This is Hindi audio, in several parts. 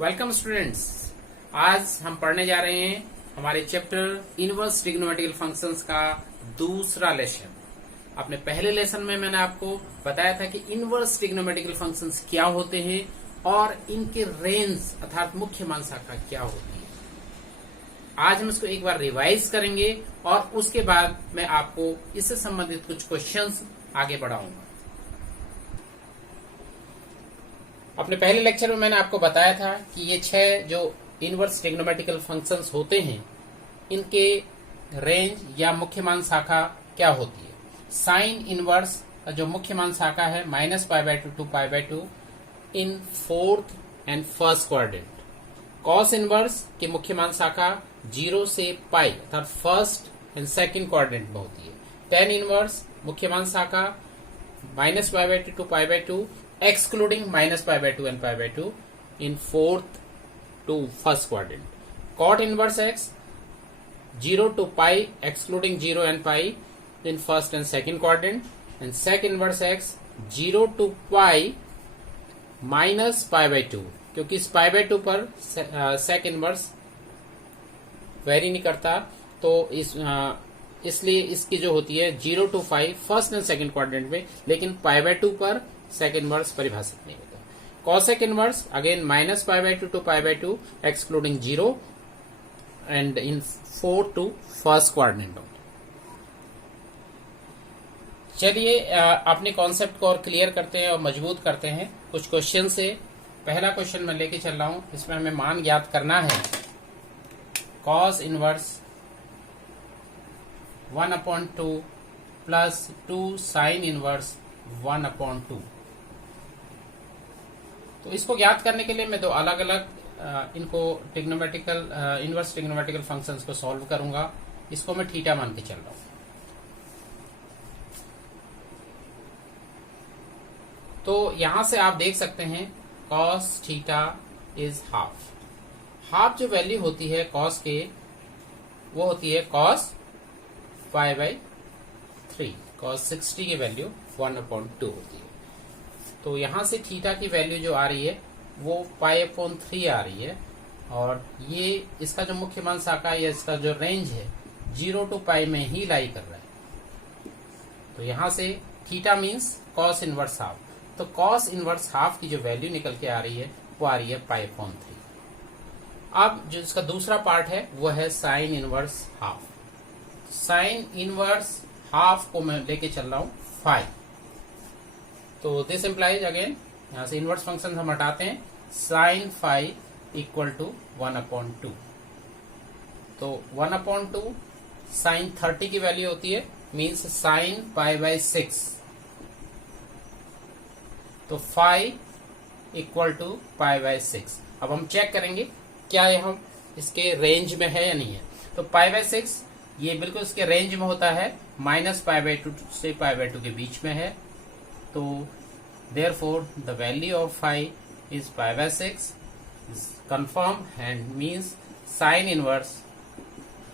Welcome students. आज हम पढ़ने जा रहे हैं हमारे चैप्टर इनवर्स ट्रिग्नोमेट्रिकल फंक्शंस का दूसरा लेसन। अपने पहले लेसन में मैंने आपको बताया था कि इनवर्स ट्रिग्नोमेट्रिकल फंक्शंस क्या होते हैं और इनके रेंज अर्थात मुख्य मान शाखा क्या होती है। आज हम इसको एक बार रिवाइज करेंगे और उसके बाद मैं आपको इससे संबंधित कुछ क्वेश्चंस आगे बढ़ाऊंगा। अपने पहले लेक्चर में मैंने आपको बताया था कि ये 6 जो इनवर्स ट्रिग्नोमेट्रिकल फंक्शंस होते हैं इनके रेंज या मुख्य मान शाखा क्या होती है। साइन इनवर्स का जो मुख्य मान शाखा है -π/2 to π/2 in fourth and first quadrant. Cos inverse की मुख्य मान शाखा 0 से पाई अर्थात फर्स्ट एंड सेकंड क्वाड्रेंट में होती है। टेन इनवर्स मुख्य मान शाखा -π/2 to π/2 excluding -π/2 and π/2 in fourth to first quadrant. Cot inverse x 0 to pi excluding 0 and pi in first and second quadrant, and sec inverse x 0 to pi minus π/2 क्योंकि इस π/2 पर sec inverse वेरी नहीं करता तो इसलिए इसकी जो होती है 0 to 5 first and second quadrant में, लेकिन π/2 पर सेक इनवर्स परिभाषित नहीं होता। Cosec inverse again -π/2 to π/2 excluding 0 and in 4 to first quadrant. चलिए अपने कॉन्सेप्ट को और क्लियर करते हैं और मजबूत करते हैं कुछ क्वेश्चन से। पहला क्वेश्चन मैं लेके चल रहा हूं, इसमें हमें मान ज्ञात करना है cos inverse 1/2 plus 2 sine inverse 1/2। तो इसको ज्ञात करने के लिए मैं दो अलग अलग इनको ट्रिग्नोमेट्रिकल इनवर्स ट्रिग्नोमेट्रिकल फंक्शंस को सॉल्व करूंगा। इसको मैं थीटा मान के चल रहा हूं। तो यहां से आप देख सकते हैं cos थीटा इज हाफ जो वैल्यू होती है cos के वो होती है cos π/3। cos 60 की वैल्यू 1/2 होती है। तो यहां से थीटा की वैल्यू जो आ रही है वो π/3 आ रही है, और ये इसका जो मुख्य मान शाखा या इसका जो रेंज है 0 to π में ही लाई कर रहा है। तो यहां से theta means cos inverse half. तो cos इनवर्स हाफ की जो वैल्यू निकल के आ रही है वो आ रही है π/3। अब जो इसका दूसरा पार्ट है वो है sine inverse half. Sign inverse half को मैं लेके चल रहा हूं 5। तो दिस इम्प्लाइज अगेन यहां से इनवर्स फंक्शन हम हटाते हैं, साइन 5 इक्वल टू 1/2। तो 1/2 साइन 30 की वैल्यू होती है, मीन्स साइन π/6। तो 5 इक्वल टू π/6। अब हम चेक करेंगे क्या ये हम इसके रेंज में है या नहीं है। तो π/6 ये बिल्कुल इसके रेंज में होता है, -π/2 से π/2 के बीच में है। तो therefore the value of phi is π/6 is confirmed and means sin inverse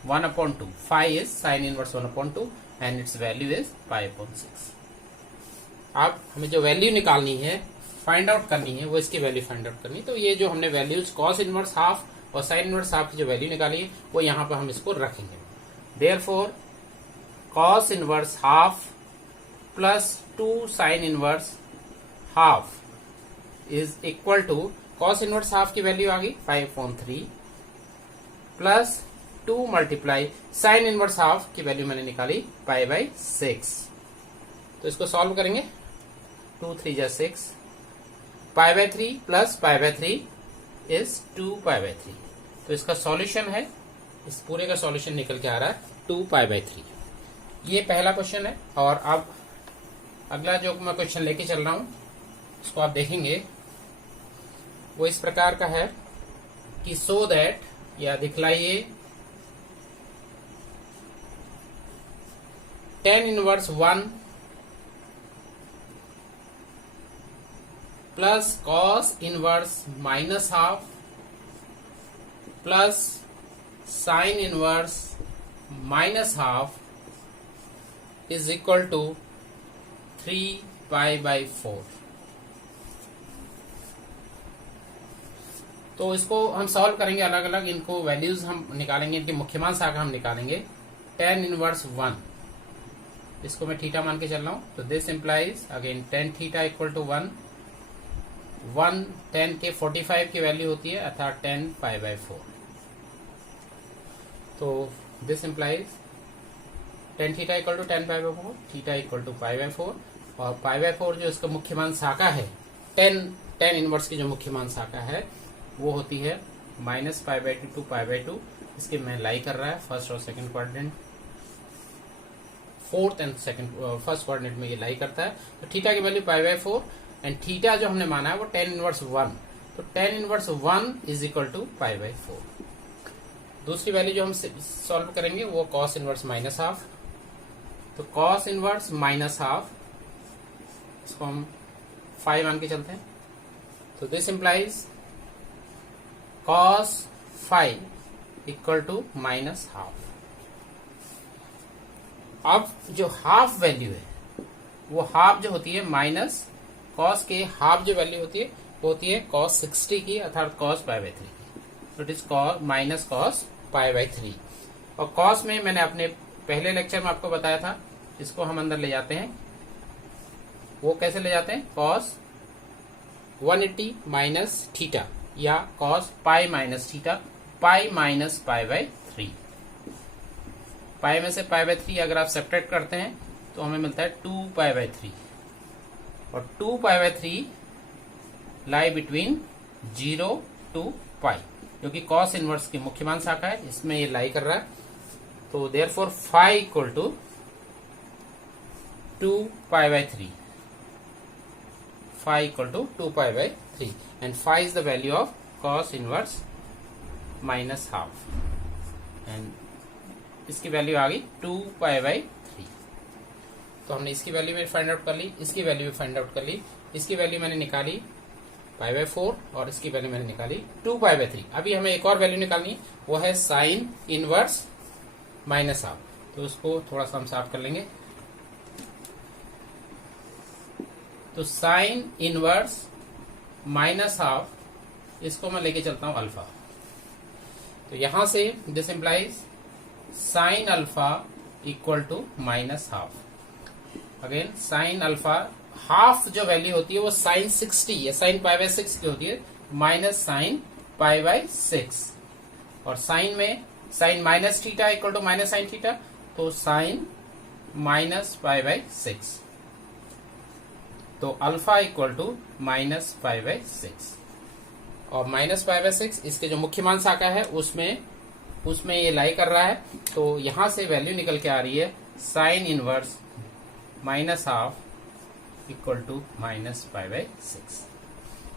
1/2. Phi is sin inverse 1/2 and its value is π/6। अब हमें जो वैल्यू निकालनी है, फाइंड आउट करनी है, वो इसकी वैल्यू फाइंड आउट करनी है। तो ये जो हमने वैल्यूज cos इनवर्स हाफ और sin इनवर्स हाफ की जो वैल्यू निकाली है वो यहाँ पर हम इसको रखेंगे। therefore cos inverse half plus 2 sine inverse half is equal to cos inverse half की वैल्यू आ गई 5/3 plus 2 multiply sine inverse half की वैल्यू मैंने निकाली π/6। तो इसको सॉल्व करेंगे, 2 3 जा 6, π/3 प्लस π/3 इज 2π/3। तो इसका सॉल्यूशन है, इस पूरे का सॉल्यूशन निकल के आ रहा है 2π/3। ये पहला क्वेश्चन है। और अब अगला जो मैं क्वेश्चन लेके चल रहा हूं उसको आप देखेंगे, वो इस प्रकार का है कि सो दैट, या दिखलाइए tan inverse 1 plus cos inverse -half plus sine inverse -half is equal to 3π/4। तो इसको हम सॉल्व करेंगे अलग अलग, इनको वैल्यूज हम निकालेंगे, इनकी मुख्यमान शाखा हम निकालेंगे। tan इनवर्स 1, इसको मैं थीटा मान के चल रहा हूं, तो this implies again tan theta equal to 1 tan के 45 की वैल्यू होती है अर्थात tan पाई बाय 4। तो this implies tan theta equal to tan pi by 4, theta equal to pi by 4, और पाई बाय 4 जो इसका मुख्य मान शाखा है, tan इनवर्स की जो मुख्य मान शाखा है वो होती है minus pi by 2 to pi by 2। इसके में लाई कर रहा है फर्स्ट और second quadrant, fourth and second first quadrant में ये लाई करता है। तो थीटा की value pi by 4 and theta जो हमने माना है वो tan इनवर्स 1, तो tan inverse 1 is equal to pi by 4। दूसरी वैल्यू जो हम सॉल्व करेंगे वो cos इनवर्स माइनस हाफ, तो cos इनवर्स माइनस हाफ, इसको हम 5 मान के चलते हैं। तो this implies cos 5 equal to minus half. अब जो हाफ वैल्यू है वो हाफ जो होती है माइनस cos के हाफ जो वैल्यू होती है वो होती है cos 60 की अर्थात cos पाई बाय 3 की, तो it is minus cos pi by 3। और cos में मैंने अपने पहले लेक्चर में आपको बताया था, इसको हम अंदर ले जाते हैं। वो कैसे ले जाते हैं, cos 180 माइनस थीटा या cos pi minus theta, pi minus pi by 3। पाई में से पाई बाय 3 अगर आप सेपरेट करते हैं तो हमें मिलता है 2 पाई बाय 3, और 2 pi by 3 lie between 0 to pi, जो कि cos इनवर्स की मुख्य मान शाखा है, इसमें ये लाई कर रहा है। तो therefore phi equal to 2 pi by 3, phi equal to 2 pi by 3 and phi is the value of cos inverse minus half, and इसकी वैल्यू आ गई 2 पाई बाय 3। तो हमने इसकी वैल्यू भी फाइंड आउट कर ली, इसकी वैल्यू भी फाइंड आउट कर ली। इसकी वैल्यू मैंने निकाली पाई बाय 4 और इसकी वैल्यू मैंने निकाली 2 पाई बाय 3। अभी हमें एक और वैल्यू निकालनी, वो है साइन इनवर्स माइनस हाफ, तो उसको थोड़ा सा हम साफ कर लेंगे। तो साइन इनवर्स माइनस हाफ, इसको मैं लेके चलता हूं अल्फा, तो यहां से this implies sine alpha equal to minus half. Again sine alpha, half जो वैल्यू होती है वो साइन 60 या साइन पाई बाय 6 की होती है, माइनस साइन पाई बाय 6। और साइन में sine minus theta equal to minus sine theta, तो साइन माइनस पाई बाय 6, तो alpha equal to minus pi by 6। और माइनस पाई बाय 6 इसके जो मुख्य मान शाखा है उसमें ये लाई कर रहा है, तो यहां से वैल्यू निकल के आ रही है sine inverse minus half equal to minus pi by 6।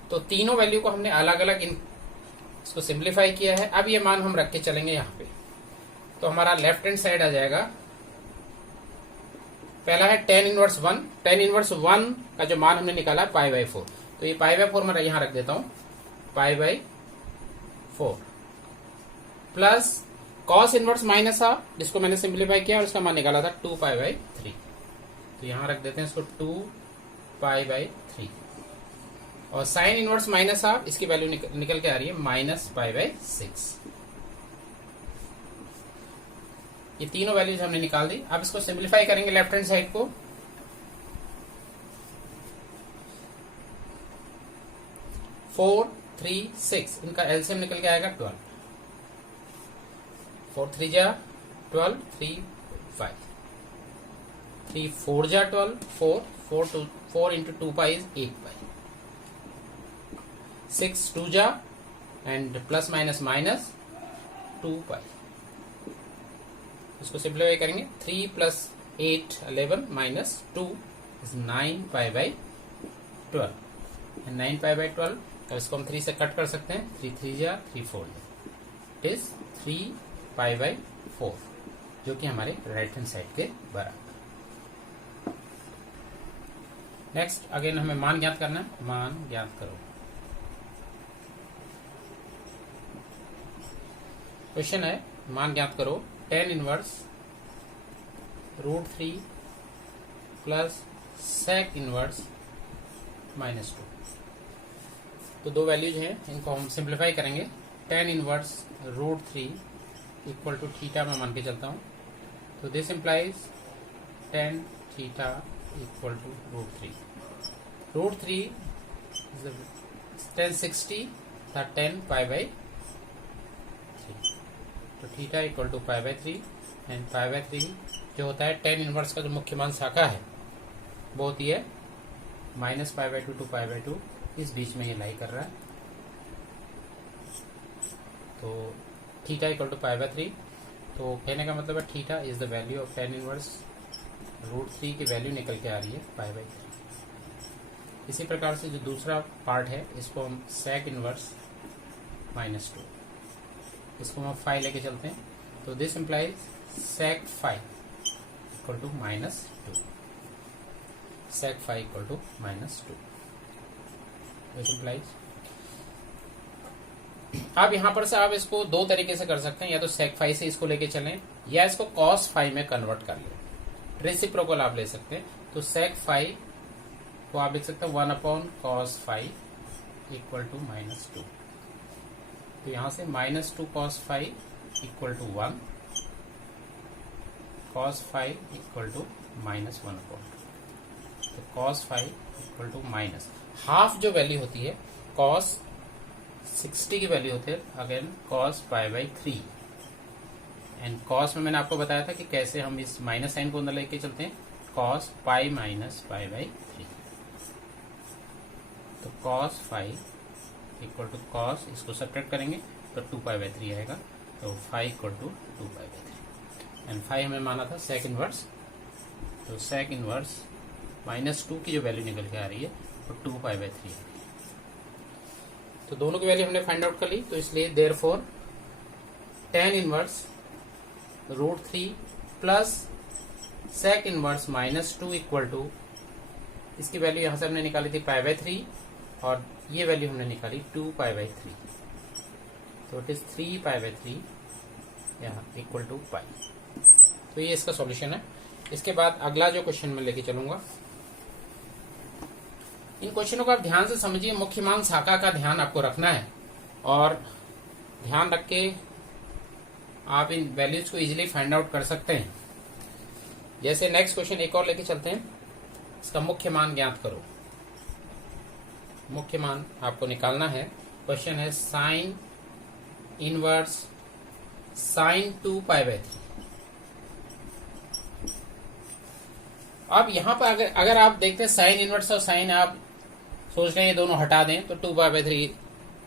तो तीनों वैल्यू को हमने अलग अलग इसको सिंप्लीफाई किया है। अब ये मान हम रख के चलेंगे यहाँ पे, तो हमारा लेफ्ट हैंड साइड आ जाएगा। पहला है tan इनवर्स 1, tan इनवर्स 1 का जो मान हमने निकाला पाई बाय 4, तो ये पाई बाय 4 मैं यहां रख देता हूं, पाई by 4 plus cos inverse minus half, जिसको मैंने सिंप्लीफाई किया और इसका मान निकाला था 2 पाई बाय 3, तो यहां रख देते हैं इसको 2 पाई बाय 3। और साइन इनवर्स माइनस हाफ, इसकी वैल्यू निकल के आ रही है माइनस पाई बाय 6। ये तीनों वैल्यूज हमने निकाल दी। अब इसको सिंप्लीफाई करेंगे लेफ्ट हैंड साइड को, फोर 3 6, इनका एलसीएम निकल के आएगा 12, 4 3 जा 12, 3 5, 3 4 जा 12, 4 into 2 pi is 8 pi, 6 2 जा and plus minus minus 2 pi। इसको सिंप्लीफाई करेंगे, 3 plus 8 11 minus 2 is 9 pi by 12, 9 pi by 12। अब इसको हम 3 से कट कर सकते हैं, 3 3 जा 3 4 इट इज 3 पाई बाय 4, जो कि हमारे राइट हैंड साइड के बराबर। नेक्स्ट अगेन हमें मान ज्ञात करना है, मान ज्ञात करो। क्वेश्चन है मान ज्ञात करो tan inverse √3 plus sec inverse -2। तो दो वैल्यूज हैं, इनको हम सिंप्लीफाई करेंगे। tan inverse √3 equal to theta में मान के चलता हूँ, तो this implies tan theta equal to √3। √3 tan 60 था 10 π/3, तो थीटा इक्वल टू π/3 एंड π/3 जो होता है tan इनवर्स का जो मुख्य मान शाखा है वो होती है -π/2 to π/2, इस बीच में ये लाई कर रहा है। तो थीटा इक्वल टू π/3, तो कहने का मतलब है theta is the value of tan inverse √3 की वैल्यू निकल के आ रही है π/3। इसी प्रकार से जो दूसरा पार्ट है इसको हम sec इनवर्स -2, इसको हम फाइ लेके चलते हैं, तो this implies sec phi equal to -2, sec phi equal to -2, this implies. आप यहां पर से आप इसको दो तरीके से कर सकते हैं, या तो sec फाइ से इसको लेके चलें या इसको cos फाइ में कन्वर्ट कर लें, रेसिप्रोकल आप ले सकते हैं। तो sec फाइ को आप लिख सकते हैं 1/cos फाइ इक्वल टू -2, तो यहां से -2 cos phi equal to 1, cos phi equal to -1/, तो cos phi equal to half जो वैल्यू होती है cos 60 की वैल्यू होती है अगेन cos π/3, एंड cos में मैंने आपको बताया था कि कैसे हम इस माइनस साइन को अंदर लेके चलते हैं, cos π - π/3, तो cos phi equal to cos, इसको सब्ट्रैक्ट करेंगे तो 2π/3 आएगा, तो phi equal to 2π/3, and phi हमें माना था sec इनवर्स, तो sec इनवर्स -2 की जो वैल्यू निकल के आ रही है वो 2π/3 है। तो दोनों की वैल्यू हमने फाइंड आउट कर ली, तो इसलिए therefore tan inverse √3 plus sec inverse -2 equal to, इसकी वैल्यू यहां से हमने निकाली थी π/3 और ये वैल्यू हमने निकाली 2π/3, तो इट इज 3π/3 यहाँ इक्वल टू पाई। तो ये इसका सॉल्यूशन है। इसके बाद अगला जो क्वेश्चन मैं लेके चलूंगा, इन क्वेश्चनों को आप ध्यान से समझिए, मुख्य मान शाखा का ध्यान आपको रखना है और ध्यान रख के आप इन वैल्यूज को इजीली फाइंड आउट कर सकते हैं। जैसे नेक्स्ट क्वेश्चन एक और लेके चलते हैं, इसका मुख्य मान ज्ञात करो। मुख्य मान आपको निकालना है। क्वेश्चन है साइन इनवर्स साइन 2π/3। अब यहां पर अगर आप देखते हैं साइन इनवर्स और साइन, आप सोच रहे हैं ये दोनों हटा दें तो 2π/3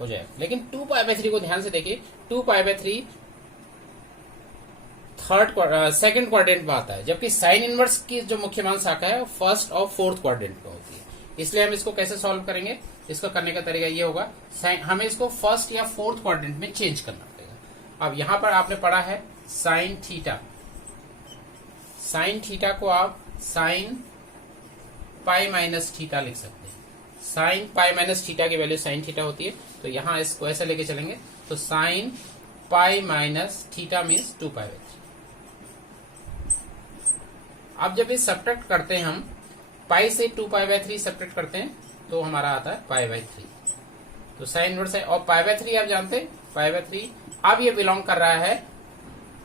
हो जाएगा, लेकिन 2π/3 को ध्यान से देखिए, 2π/3 सेकंड क्वाड्रेंट में आता है, जबकि साइन इनवर्स की जो मुख्य मान शाखा है वो फर्स्ट और फोर्थ क्वाड्रेंट में होती है। इसलिए हम इसको कैसे सॉल्व करेंगे, इसको करने का तरीका ये होगा, हमें इसको फर्स्ट या फोर्थ क्वाड्रेंट में चेंज करना पड़ेगा। अब यहां पर आपने पढ़ा है साइन थीटा, साइन थीटा को आप साइन पाई माइनस थीटा लिख सकते हैं। साइन पाई माइनस थीटा की वैल्यू साइन थीटा होती है, तो यहां इसको ऐसे लेके चलेंगे, तो sine pi minus theta means 2π/3। अब जब ये सब्ट्रैक्ट करते हैं हम, पाई से 2π/3 सब्ट्रैक्ट करते हैं तो हमारा आता है π/3। तो साइन इनवर्स है, और π/3 आप जानते हैं, π/3 अब ये बिलोंग कर रहा है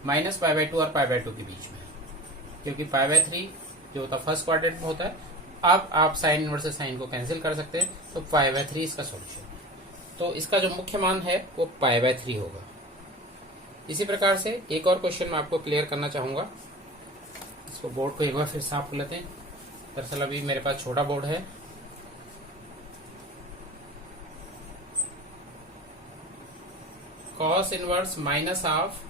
-π/2 और π/2 के बीच में, क्योंकि π/3 जो होता है फर्स्ट क्वाड्रेंट में होता है। अब आप साइन इनवर्स से साइन को कैंसिल कर सकते हैं, तो π/3 इसका सॉल्यूशन। तो इसका जो मुख्य मान है वो π/3 होगा। इसी प्रकार से एक और क्वेश्चन मैं आपको क्लियर करना चाहूंगा। इसको बोर्ड को एक बार फिर साफ कर लेते हैं। दरअसल अभी मेरे पास छोटा बोर्ड है, cos inverse minus half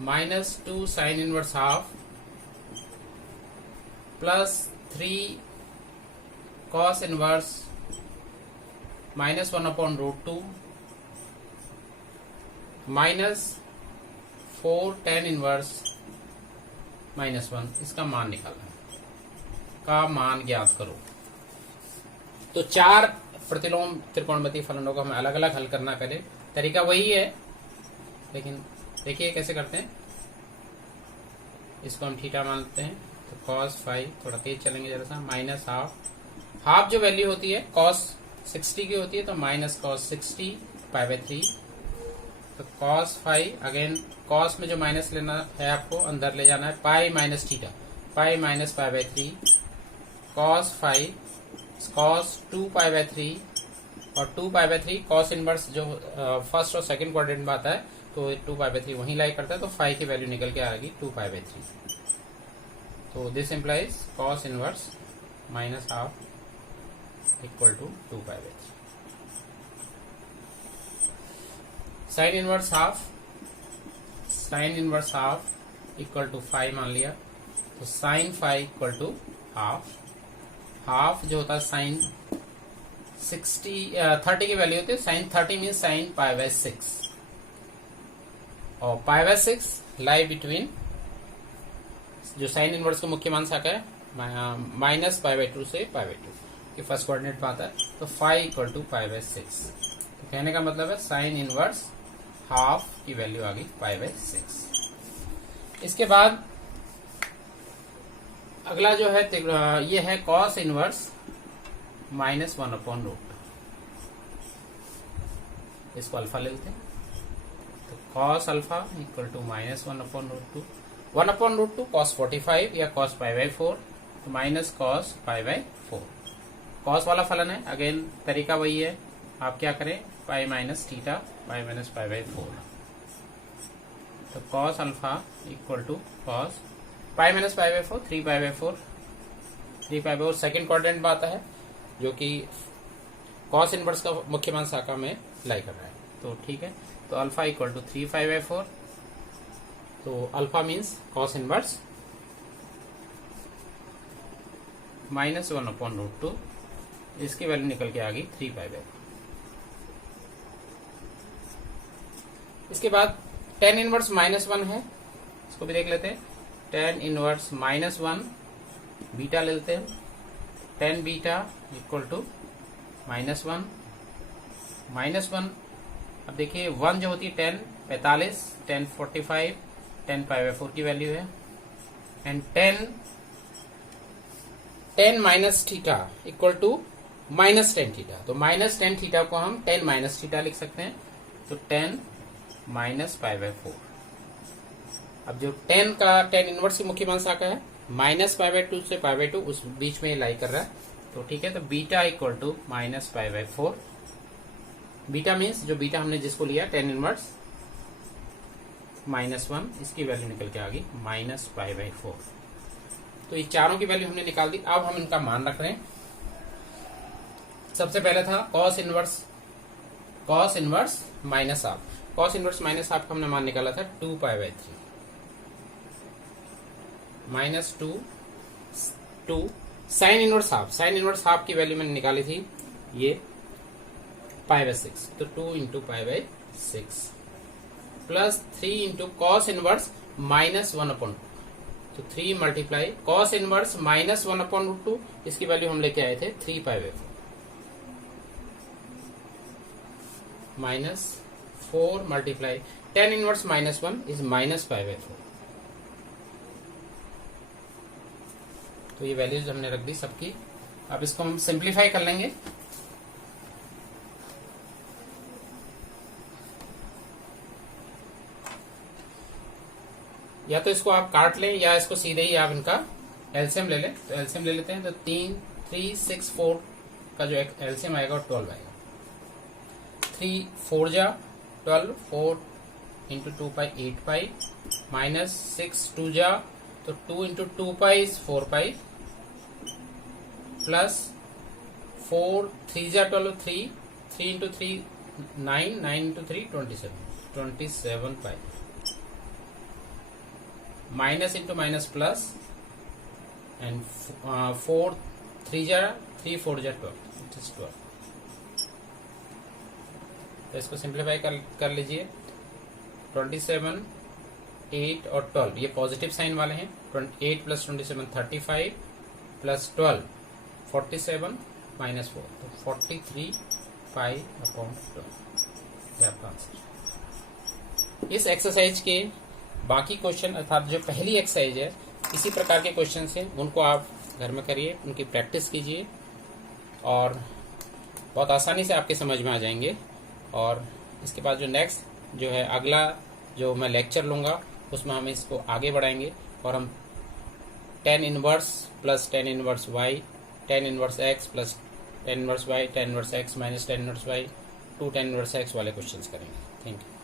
-2 sine inverse half plus 3 cos inverse -1/√2 -4 tan inverse -1, इसका मान निकालना है, का मान ज्ञात करो। तो 4 प्रतिलोम त्रिकोणमितीय फलनों को हमें अलग अलग हल करना पहले, तरीका वही है, लेकिन देखिए कैसे करते हैं। इसको हम थीटा मानते हैं, तो cos फाइ, थोड़ा तेज चलेंगे जरा सा, -हाफ, हाफ जो वैल्यू होती है cos 60 की होती है तो माइनस कॉस 60 π/3। तो कॉस 5 अगेन कॉस में जो माइनस लेना है आपको अंदर ले जाना है, pi minus theta, pi minus π/3 cos 5 cos 2 π/3 और 2 π/3 कॉस इनवर्स जो फर्स्ट और सेकंड क्वाड्रेंट में आता है तो 2 π/3 वहीं लाई करता है, तो 5 की वैल्यू निकल के आएगी 2 π/3। तो this implies cos inverse minus half equal to 2 π/3। Sine inverse half equal to 5 मान लिया, तो sine 5 equal to half. Half जो होता है साइन 30 की वैल्यू होती है, साइन 30 मीन साइन π/6 और π/6 लाई बिटवीन जो साइन इनवर्स का मुख्य मान शाखा है माइनस π/2 से π/2 कि फर्स्ट कोऑर्डिनेट में आता है, तो 5 इक्वल टू π/6। तो कहने का मतलब है साइन इनवर्स हाफ की वैल्यू आ गई π/6। इसके बाद अगला जो है ये है कॉस इनवर्स -1/√। इसको अल्फा ले लेते हैं, तो cos alpha equal to -1/√2। 1/√2 cos 45 या कॉस π/4, तो माइनस कॉस π/4। कॉस वाला फलन है, अगेन तरीका वही है, आप क्या करें pi minus theta pi minus π/4। तो cos alpha equal to cos pi minus π/4 3π/4 second quadrant में आता है जो कि कॉस इनवर्स का मुख्य मान शाखा में लाई कर रहा है। तो ठीक है, तो अल्फा इक्वल टू 3π/4। तो अल्फा मीन्स कॉस इनवर्स -1/√2, इसकी वैल्यू निकल के आ गई 3π/4। इसके बाद tan इनवर्स -1 है, इसको भी देख लेते हैं। tan इनवर्स -1 बीटा ले लेते हैं, tan बीटा इक्वल टू -1। अब देखिए 1 जो होती है tan 45, tan 45, tan π/4 की वैल्यू है, and tan minus theta equal to -tan theta. तो -tan थीटा को हम tan माइनस थीटा लिख सकते हैं, तो tan -π/4। अब जो tan इनवर्स की मुख्य मान शाखा है -π/2 से π/2 उस बीच में लाई कर रहा है, तो ठीक है। तो beta equal to -π/4। Beta means जो बीटा हमने जिसको लिया tan इनवर्स -1, इसकी वैल्यू निकल के आ गई -π/4। तो ये चारों की वैल्यू हमने निकाल दी। अब हम इनका मान रख रहे हैं। सबसे पहले था cos inverse minus half. Cos inverse minus half का हमने मान निकाला था 2π/3 -2 साइन इनवर्स हाफ की वैल्यू मैंने निकाली थी ये π/6, तो 2 into π/6 plus 3 into cos inverse -1/2, तो 3 मल्टीप्लाई कॉस इनवर्स -1/√2, इसकी वैल्यू हम लेके आए थे 3π/4 -4 मल्टीप्लाई tan इनवर्स -1 इज -π/4। तो ये वैल्यूज हमने रख दी सबकी। अब इसको हम सिंप्लीफाई कर लेंगे। या तो इसको आप काट लें या इसको सीधे ही आप इनका एलसीएम ले लें। तो एलसीएम ले लेते हैं, तो 3 6 4 का जो एलसीएम आएगा वो 12 आएगा। 3 4 जा 12, 4 इंटू 2π 8π, माइनस 6 2 जा तो 2 इंटू 2π इज 4π, प्लस 4 3 जा 12, 3 into 3 9, 9 into 3 27π, minus into minus plus, and 4 3 जा 3 4 जा 12, इट इज 12। तो इसको सिंप्लीफाई कर लीजिए। 27 8 और 12 ये पॉजिटिव साइन वाले हैं। 8 प्लस 27 35 प्लस 12 47 माइनस 4, तो 43π/12 ये आपका आंसर। इस एक्सरसाइज के बाकी क्वेश्चन अर्थात जो पहली एक्सरसाइज है इसी प्रकार के क्वेश्चन हैं, उनको आप घर में करिए, उनकी प्रैक्टिस कीजिए और बहुत आसानी से आपके समझ में आ जाएंगे। और इसके बाद जो नेक्स्ट जो है अगला जो मैं लेक्चर लूँगा उसमें हम इसको आगे बढ़ाएंगे और हम tan inverse plus tan inverse y, tan inverse x plus tan inverse y, tan inverse x minus tan inverse y, 2 tan inverse x वाले क्वेश्चंस करेंगे। Thank you.